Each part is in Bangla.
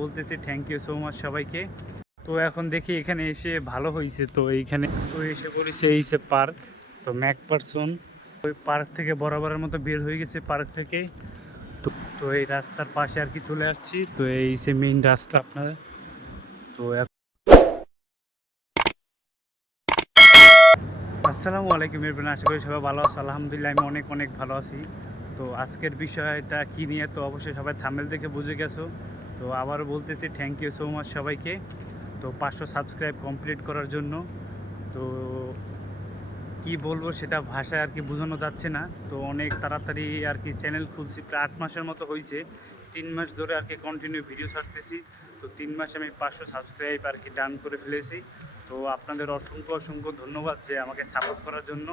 বলতেছি থ্যাংক ইউ সো মাচ সবাইকে। তো এখন দেখি এখানে এসে ভালো হয়েছে। তো এইখানে তো এসে পড়েছে এইসে পার্ক, তো ম্যাকপারসন। ওই পার্ক থেকে বরাবরের মতো বের হয়ে গেছে পার্ক থেকে। তো তো এই রাস্তার পাশে আর কি চলে আসছি। তো এই সে মেইন রাস্তা আপনার। তো আসসালামু আলাইকুম এরপর আশা করি সবাই ভালো আছে। আলহামদুলিল্লাহ আমি অনেক অনেক ভালো আছি। তো আজকের বিষয়টা কী নিয়ে তো অবশ্যই সবাই থাম্বনেল দেখে বুঝে গেছো। তো আবারও বলতেছি থ্যাংক ইউ সো মাচ সবাইকে। তো 500 সাবস্ক্রাইব কমপ্লিট করার জন্য। তো কি বলবো সেটা ভাষায় আর কি বোঝানো যাচ্ছে না। তো অনেক তাড়াতাড়ি আর কি চ্যানেল খুলছি, প্রায় 8 মাসের মতো হয়েছে। 3 মাস ধরে আর কি কন্টিনিউ ভিডিও ছাড়তেছি। তো 3 মাসে আমি 500 সাবস্ক্রাইব আর কি ডান করে ফেলেছি। তো আপনাদের অসংখ্য অসংখ্য ধন্যবাদ যে আমাকে সাপোর্ট করার জন্য।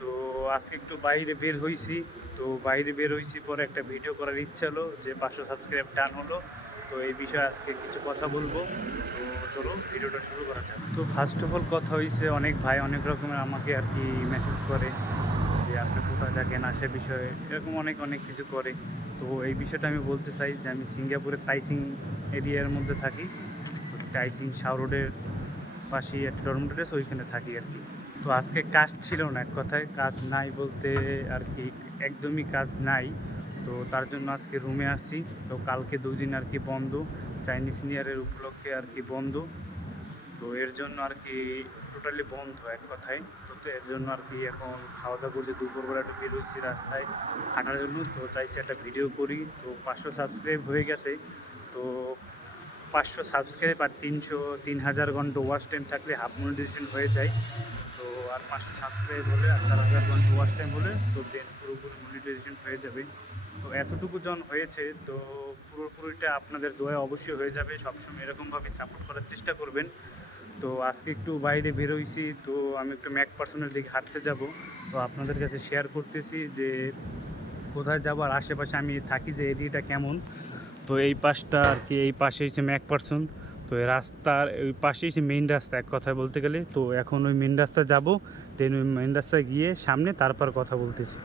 তো আজকে একটু বাইরে বের হয়েছি। তো বাইরে বের হয়েছি পরে একটা ভিডিও করার ইচ্ছা হলো যে 500 সাবস্ক্রাইব ডান হলো। তো এই বিষয়ে আজকে কিছু কথা বলবো। তো চলো ভিডিওটা শুরু করা যাক। তো ফার্স্ট অফ অল কথা হয়েছে, অনেক ভাই অনেক রকমের আমাকে আর কি মেসেজ করে যে আপনি কোথায় থাকেন, সে বিষয়ে এরকম অনেক অনেক কিছু করে। তো এই বিষয়টা আমি বলতে চাই যে আমি সিঙ্গাপুরের তাইসিং এরিয়ার মধ্যে থাকি। তো তাইসিং শাও রোডের পাশেই একটা ডরমেটরি আছে, ওইখানে থাকি আর কি। তো আজকে কাজ ছিল না, এক কথায় কাজ নাই বলতে আর কি একদমই কাজ নাই। তো তার জন্য আজকে রুমে আসছি। তো কালকে 2 দিন আর কি বন্ধ, চাইনিজ নিউ ইয়ারের উপলক্ষে আর কি বন্ধ। তো এর জন্য আর কি টোটালি বন্ধ এক কথায়। তো এর জন্য আর কি এখন খাওয়া দাওয়া করছি, দুপুরবেলা একটু বেরোচ্ছি রাস্তায় হাঁটার জন্য। তো চাইছি একটা ভিডিও করি। তো 500 সাবস্ক্রাইব হয়ে গেছে। তো 500 সাবস্ক্রাইব আর 3,000 ঘন্টা ওয়াচ টাইম থাকলে হাফ মনিটাইজেশন হয়ে যায়। তো আর 500 সাবস্ক্রাইব হলে আর 4,000 ঘন্টা ওয়াচ টাইম হলে তো দেন পুরোপুরি মনিটাইজেশন হয়ে যাবে। তো এতটুকু জন হয়েছে, তো পুরোপুরিটা আপনাদের দোয়ায় অবশ্যই হয়ে যাবে। সবসময় এরকমভাবে সাপোর্ট করার চেষ্টা করবেন। তো আজকে একটু বাইরে বেরোইছি, তো আমি একটু ম্যাকপারসনের দিকে হাঁটতে যাব। তো আপনাদের কাছে শেয়ার করতেছি যে কোথায় যাব আর আশেপাশে আমি থাকি যে এরিয়াটা কেমন। তো এই পাশটা আর কি, এই পাশে হচ্ছে ম্যাকপারসন। তো এই রাস্তার ওই পাশেই হচ্ছে মেইন রাস্তা এক কথায় বলতে গেলে। তো এখন ওই মেইন রাস্তা যাব, দেন ওই মেইন রাস্তায় গিয়ে সামনে তারপর কথা বলতেছি।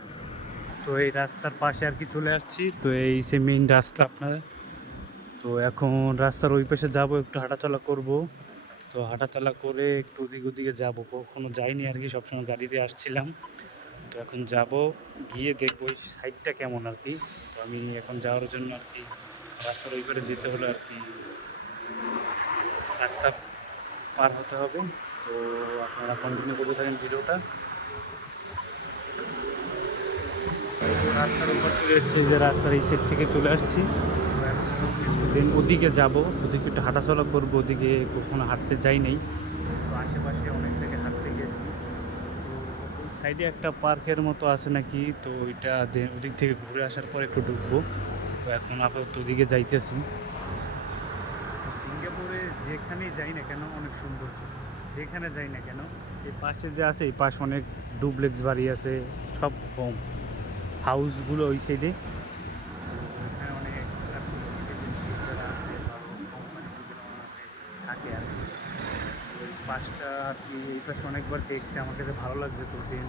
তো এই রাস্তার পাশে আর কি চলে আসছি। তো এই সে মেইন রাস্তা আপনার। তো এখন রাস্তার ওই পাশে যাব, একটু হাঁটাচলা করব। তো হাঁটাচলা করে একটু ওদিকে যাব, কখনো যাইনি আর কি, সবসময় গাড়িতে আসছিলাম। তো এখন যাব, গিয়ে দেখবো ওই সাইডটা কেমন আর কি। তো আমি এখন যাওয়ার জন্য আর কি রাস্তার ওই পারে যেতে হলে আর কি রাস্তা পার হতে হবে। তো আপনারা কন্টিনিউ করতে থাকেন ভিডিওটা। রাস্তার উপর চলে এসেছি, যে রাস্তার এই সাইড থেকে চলে আসছি। দেন ওদিকে যাব, ওদিকে একটু হাঁটাচলা করবো। ওদিকে কখনো হাঁটতে যাই নাই। তো আশেপাশে অনেক থেকে হাঁটতে গেছি। তো ওই সাইডে একটা পার্কের মতো আছে নাকি, তো ওইটা দেন ওদিক থেকে ঘুরে আসার পর একটু ঢুকবো। তো এখন আপাতত ওদিকে যাইতেছি। তো সিঙ্গাপুরে যেখানেই যাই না কেন অনেক সৌন্দর্য, যেখানে যাই না কেন। এই পাশে যে আছে, এই পাশে অনেক ডুপ্লেক্স বাড়ি আছে, সব কম হাউসগুলো ওই সাইডে। এখানে অনেক সিটিজেনশিপ যারা আছে বা কোম্পানিগুলো থাকে আর কি। ওই পাশটা আর কি, এই পাশে অনেকবার দেখছি, আমার কাছে ভালো লাগছে। তো দিন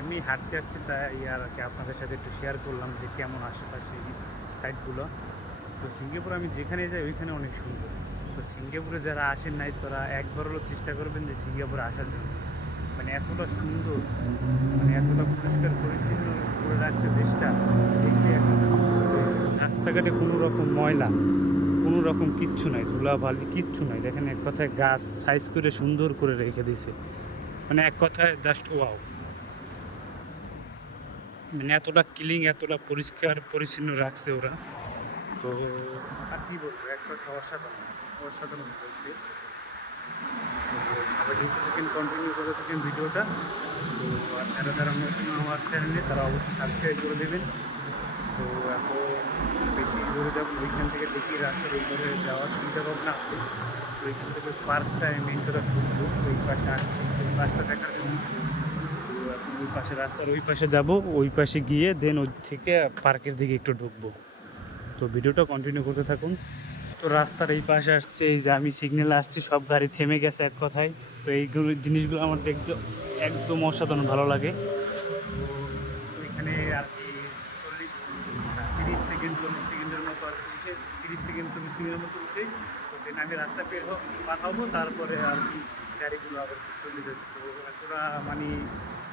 এমনি হাঁটতে আসছি, তাই আর কি আপনাদের সাথে একটু শেয়ার করলাম যে কেমন আশেপাশে এই সাইডগুলো। তো সিঙ্গাপুর আমি যেখানে যাই ওইখানে অনেক সুন্দর। তো সিঙ্গাপুরে যারা আসেন নাই তারা একবার হলেও চেষ্টা করবেন যে সিঙ্গাপুরে আসার জন্য। মানে এতটা সুন্দর, মানে এতটা পরিষ্কার পরিচ্ছন্ন করে রাখছে দেশটা। দেখতে এখন রাস্তাঘাটে কোনো রকম ময়লা, কোনো রকম কিচ্ছু নাই, ধুলাবালি কিচ্ছু নাই। দেখেন এক কথায় গাছ সাইজ করে সুন্দর করে রেখে দিছে। মানে এক কথায় জাস্ট ওয়াও। মানে এতটা ক্লিন, এতটা পরিষ্কার পরিচ্ছন্ন রাখছে ওরা। তো আর কি বলবো, এক কথা অসাধারণ, অসাধারণ বলতে। সবাই দেখতে থাকেন, কন্টিনিউ করতে থাকেন ভিডিওটা। তো আর যারা নতুন আমার চ্যানেলে তারা অবশ্যই সাবস্ক্রাইব করে দেবেন। তো এখন বেশি দূরে যাবো, ওইখান থেকে দেখি রাস্তার ওই পাশে যাওয়ার চিন্তা ভাবনা আছে। তো ওইখান থেকে পার্কটা মেন করে ঢুকবো, ওই পাশে আসছি ওই পাশটা দেখার জন্য। তো এখন ওই পাশে রাস্তার ওই পাশে যাব, ওই পাশে গিয়ে দেন ওই থেকে পার্কের দিকে একটু ঢুকবো। তো ভিডিওটা কন্টিনিউ করতে থাকুন। তো রাস্তার এই পাশে আসছে, এই যে আমি সিগন্যালে আসছি, সব গাড়ি থেমে গেছে এক কথায়। তো এইগুলো জিনিসগুলো আমার দেখতে একদম অসাধারণ ভালো লাগে। তো ওইখানে আর কি 30 সেকেন্ড 40 সেকেন্ডের মতো আর কি, 30 সেকেন্ড 40 ক্রসিংয়ের মতো উঠে তো দেন আমি রাস্তা পার হবো, তারপরে আর কি গাড়িগুলো আবার চলে যাবে। তো এতটা মানে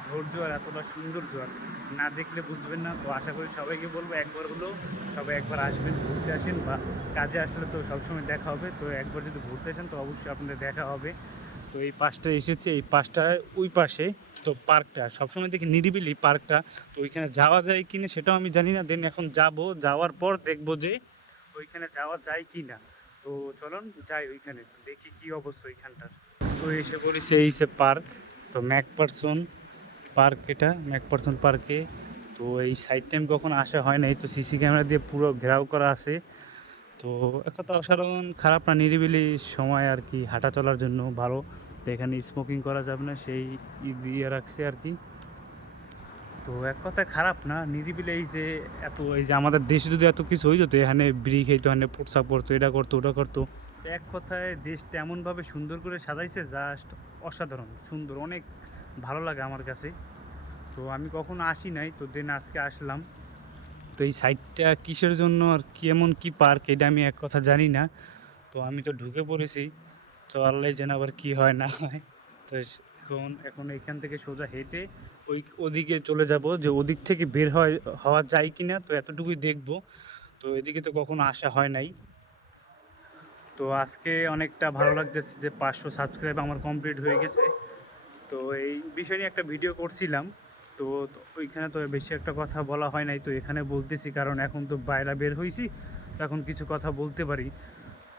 ধৈর্য আর এতটা সৌন্দর্য আর না দেখলে বুঝবেন না। তো আশা করি সবাইকে বলবো একবার হলেও সবাই একবার আসবেন, ঘুরতে আসেন, বা কাজে আসলে তো সবসময় দেখা হবে। তো একবার যদি ঘুরতে আসেন তো অবশ্যই আপনাদের দেখা হবে। তো এই পাশটা এসেছে, এই পাশটায় ওই পাশে তো পার্কটা সবসময় দেখি নিরিবিলি পার্কটা। তো ওইখানে যাওয়া যায় কি না সেটাও আমি জানি না। দেন এখন যাব, যাওয়ার পর দেখবো যে ওইখানে যাওয়া যায় কি না। তো চলুন যাই ওইখানে, তো দেখি কি অবস্থা ওইখানটার। তো এসে পড়েছে এই সে পার্ক, তো ম্যাকপারসন পার্ক, এটা ম্যাকপারসন পার্কে। তো এই সাইড টাইম কখনো আসা হয় না, এই তো সিসি ক্যামেরা দিয়ে পুরো ঘেরাও করা আছে। তো এক কথা অসাধারণ, খারাপ না, নিরিবিলি সময় আর কি হাঁটা চলার জন্য ভালো। তো এখানে স্মোকিং করা যাবে না, সেই দিয়ে রাখছে আর কি। তো এক কথায় খারাপ না, নিরিবিলি। এই যে এত, এই যে আমাদের দেশে যদি এত কিছু হয়ে যেত, এখানে বিড়ি খেতো, এখানে পোশাক পরতো, এটা করতো ওটা করতো। তো এক কথায় দেশটা এমনভাবে সুন্দর করে সাজাইছে, জাস্ট অসাধারণ সুন্দর, অনেক ভালো লাগে আমার কাছে। তো আমি কখনো আসি নাই, তো দেন আজকে আসলাম। তো এই সাইডটা কিসের জন্য আর কি এমন কি পার্ক, এটা আমি এক কথা জানি না। তো আমি তো ঢুকে পড়েছি, তো আল্লাহ যেন আবার কি হয় না হয়। তো এখন এখন এইখান থেকে সোজা হেঁটে ওদিকে চলে যাব, যে ওদিক থেকে বের হওয়া যায় কি না, তো এতটুকুই দেখব। তো এদিকে তো কখনো আসা হয় নাই। তো আজকে অনেকটা ভালো লাগতেছে যে 500 সাবস্ক্রাইব আমার কমপ্লিট হয়ে গেছে। তো এই বিষয় নিয়ে একটা ভিডিও করছিলাম। তো ওইখানে তো বেশি একটা কথা বলা হয় নাই, তো এখানে বলতেছি কারণ এখন তো বাইরে বের হয়েছি, তো এখন কিছু কথা বলতে পারি।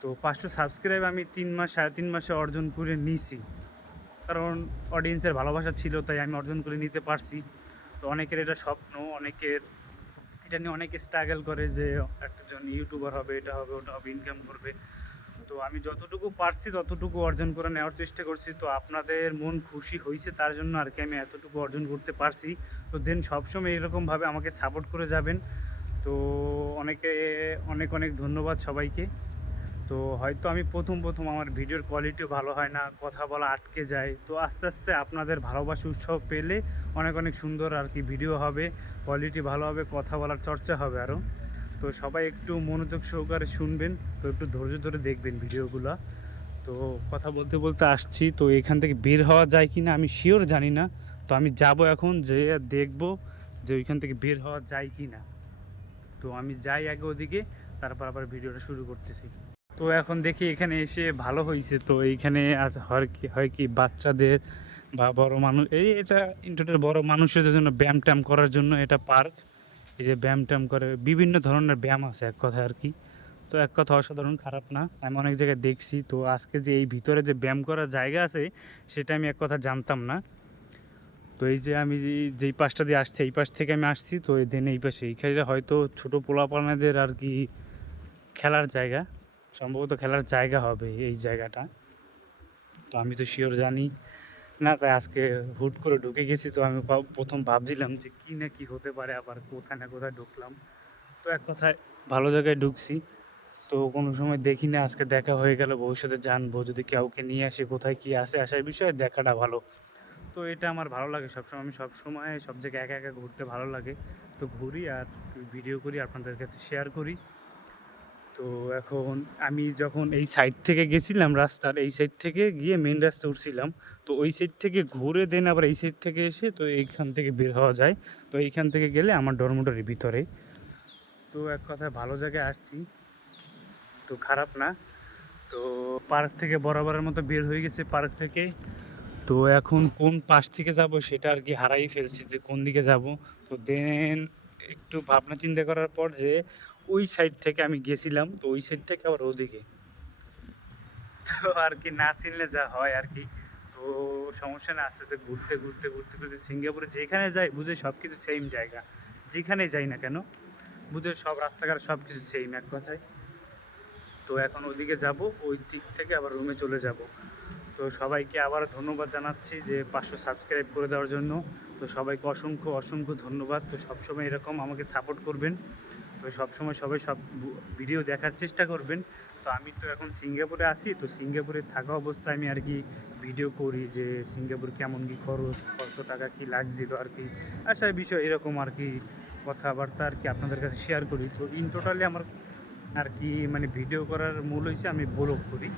তো 500 সাবস্ক্রাইব আমি 3 মাস 3.5 মাসে অর্জন করে নিছি, কারণ অডিয়েন্সের ভালোবাসা ছিল তাই আমি অর্জন করে নিতে পারছি। তো অনেকের এটা স্বপ্ন, অনেকের এটা নিয়ে অনেকে স্ট্রাগল করে যে একজন ইউটিউবার হবে, এটা হবে ওটা হবে, ইনকাম করবে। তো আমি যতটুকু পারছি ততটুকু অর্জন করে নেওয়ার চেষ্টা করছি। তো আপনাদের মন খুশি হয়েছে তার জন্য আর কি আমি এতটুকু অর্জন করতে পারছি। তো দেন সবসময় এরকমভাবে আমাকে সাপোর্ট করে যাবেন। তো অনেকে অনেক অনেক ধন্যবাদ সবাইকে। তো হয়তো আমি প্রথম আমার ভিডিওর কোয়ালিটিও ভালো হয় না, কথা বলা আটকে যায়। তো আস্তে আস্তে আপনাদের ভালোবাসা উৎসাহ পেলে অনেক অনেক সুন্দর আর কি ভিডিও হবে, কোয়ালিটি ভালো হবে, কথা বলার চর্চা হবে আরও। তো সবাই একটু মনোযোগ সহকারে শুনবেন, তো একটু ধৈর্য ধরে দেখবেন ভিডিওগুলো। তো কথা বলতে বলতে আসছি, তো এখান থেকে বের হওয়া যায় কি না আমি শিওর জানি না। তো আমি যাব এখন, যে দেখব যে ওইখান থেকে বের হওয়া যায় কি না। তো আমি যাই আগে ওদিকে, তারপর আবার ভিডিওটা শুরু করতেছি। তো এখন দেখি এখানে এসে ভালো হয়েছে। তো এইখানে আজ হয় কি বাচ্চাদের বা বড় মানুষ, এটা ইন্টারটের বড় মানুষের জন্য ব্যায়াম ট্যাম করার জন্য এটা পার্ক। এই যে ব্যায়াম ট্যাম করে, বিভিন্ন ধরনের ব্যায়াম আছে এক কথা আর কি। তো এক কথা অসাধারণ, খারাপ না, আমি অনেক জায়গায় দেখছি। তো আজকে যে এই ভিতরে যে ব্যায়াম করার জায়গা আছে সেটা আমি এক কথা জানতাম না। তো এই যে আমি যেই পাশটা দিয়ে আসছি, এই পাশ থেকে আমি আসছি, তো দেন এই পাশে এইখানে হয়তো ছোটো পোলাপানাদের আর কি খেলার জায়গা, সম্ভবত খেলার জায়গা হবে এই জায়গাটা। তো আমি তো শিওর জানি না, তাই আজকে হুট করে ঢুকে গেছি। তো আমি প্রথম ভাবছিলাম যে কী না কী হতে পারে, আবার কোথায় না কোথায় ঢুকলাম। তো এক কথায় ভালো জায়গায় ঢুকছি। তো কোনো সময় দেখি না, আজকে দেখা হয়ে গেল, ভবিষ্যতে জানবো যদি কাউকে নিয়ে আসে, কোথায় কী আসে, আসার বিষয়ে দেখাটা ভালো। তো এটা আমার ভালো লাগে সবসময়, আমি সবসময় সব জায়গায় একা একা ঘুরতে ভালো লাগে। তো ঘুরি আর ভিডিও করি, আপনাদের কাছে শেয়ার করি। তো এখন আমি যখন এই সাইড থেকে গেছিলাম, রাস্তার এই সাইড থেকে গিয়ে মেন রাস্তা উঠছিলাম, তো ওই সাইড থেকে ঘুরে দেন আবার এই সাইড থেকে এসে তো এইখান থেকে বের হওয়া যায়। তো এইখান থেকে গেলে আমার ডরমিটরির ভিতরে। তো এক কথায় ভালো জায়গায় আসছি, তো খারাপ না। তো পার্ক থেকে বরাবরের মতো বের হয়ে গেছে পার্ক থেকে। তো এখন কোন পাশ থেকে যাব সেটা আর কি হারাই ফেলছি, যে কোন দিকে যাব। তো দেন একটু ভাবনা চিন্তা করার পর যে ওই সাইড থেকে আমি গেছিলাম, তো ওই সাইড থেকে আবার ওদিকে, তো আর কি না চিনলে যা হয় আর কি। তো সমস্যা না, আস্তে আস্তে ঘুরতে ঘুরতে ঘুরতে ঘুরতে সিঙ্গাপুরে যেখানে যাই বুঝে সব কিছু সেম জায়গা, যেখানে যাই না কেন বুঝে সব রাস্তাঘাট সব কিছু সেম এক কথায়। তো এখন ওদিকে যাব, ওই দিক থেকে আবার রুমে চলে যাব। তো সবাইকে আবার ধন্যবাদ জানাচ্ছি যে 500 সাবস্ক্রাইব করে দেওয়ার জন্য। তো সবাইকে অসংখ্য অসংখ্য ধন্যবাদ। তো সবসময় এরকম আমাকে সাপোর্ট করবেন। তো সবসময় সবাই সব ভিডিও দেখার চেষ্টা করবেন। তো আমি তো এখন সিঙ্গাপুরে আছি, তো সিঙ্গাপুরে থাকা অবস্থায় আমি আর কি ভিডিও করি যে সিঙ্গাপুর কেমন কী খরচ, কত টাকা কী লাগছিল আর কি, আশায় বিষয় এরকম আর কি কথাবার্তা আর কি আপনাদের কাছে শেয়ার করি। তো ইন টোটালি আমার আর কি মানে ভিডিও করার মূল হয়েছে আমি ব্লগ করি,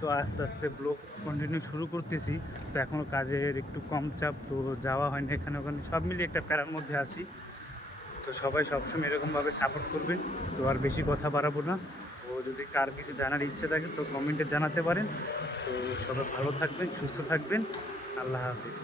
তো আস্তে আস্তে ব্লগ কন্টিনিউ শুরু করতেছি। তো এখনও কাজের একটু কম চাপ, তো যাওয়া হয়নি এখানে ওখানে, সব মিলিয়ে একটা প্যারার মধ্যে আছি। তো সবাই সবসময় এরকমভাবে সাপোর্ট করবেন। তো আর বেশি কথা বাড়াবো না। তো যদি কার কিছু জানার ইচ্ছে থাকে তো কমেন্টে জানাতে পারেন। তো সবাই ভালো থাকবেন, সুস্থ থাকবেন। আল্লাহ হাফিজ।